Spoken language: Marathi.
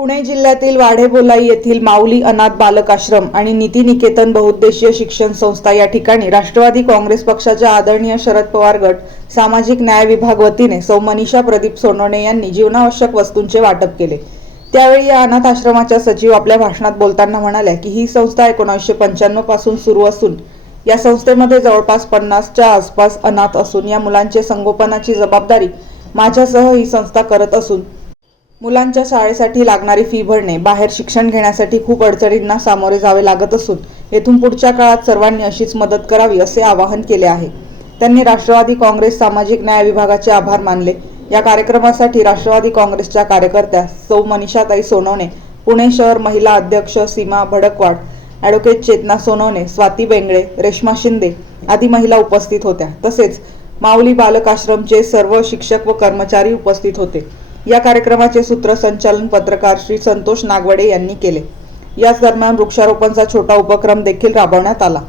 पुणे जिल्ह्यातील वाढेबोलाई येथील माऊली अनाथ बालक आश्रम आणि नीती निकेतन बहुउद्देशीय शिक्षण संस्था या ठिकाणी राष्ट्रवादी काँग्रेस पक्षाच्या आदरणीय शरद पवार गट सामाजिक न्याय विभाग वतीने सौ मनीषा प्रदीप सोनवणे यांनी जीवनावश्यक वस्तूंचे वाटप केले. त्यावेळी या अनाथ आश्रमाच्या सचिव आपल्या भाषणात बोलताना म्हणाल्या की ही संस्था एकोणीसशे पंच्याण्णवपासून सुरू असून या संस्थेमध्ये जवळपास पन्नासच्या आसपास अनाथ असून या मुलांचे संगोपनाची जबाबदारी माझ्यासह ही संस्था करत असून मुलांच्या शाळेसाठी लागणारी फी भरणे बाहेर शिक्षण घेण्यासाठी खूप अडचणींना सामोरे जावे लागत असून येथून पुढच्या काळात सर्वांनी अशीच मदत करावी असे आवाहन केले आहे. त्यांनी राष्ट्रवादी काँग्रेस सामाजिक न्याय विभागाचे आभार मानले. या कार्यक्रमासाठी राष्ट्रवादी काँग्रेसच्या कार्यकर्त्या सौ मनीषाताई सोनवणे पुणे शहर महिला अध्यक्ष सीमा भडकवाड ॲडव्होकेट चेतना सोनवणे स्वाती बेंगळे रेश्मा शिंदे आदी महिला उपस्थित होत्या. तसेच माऊली बालक आश्रमचे सर्व शिक्षक व कर्मचारी उपस्थित होते. या कार्यक्रमाचे सूत्रसंचालन पत्रकार श्री संतोष नागवडे यांनी केले. याच दरम्यान वृक्षारोपणचा छोटा उपक्रम देखील राबवण्यात आला.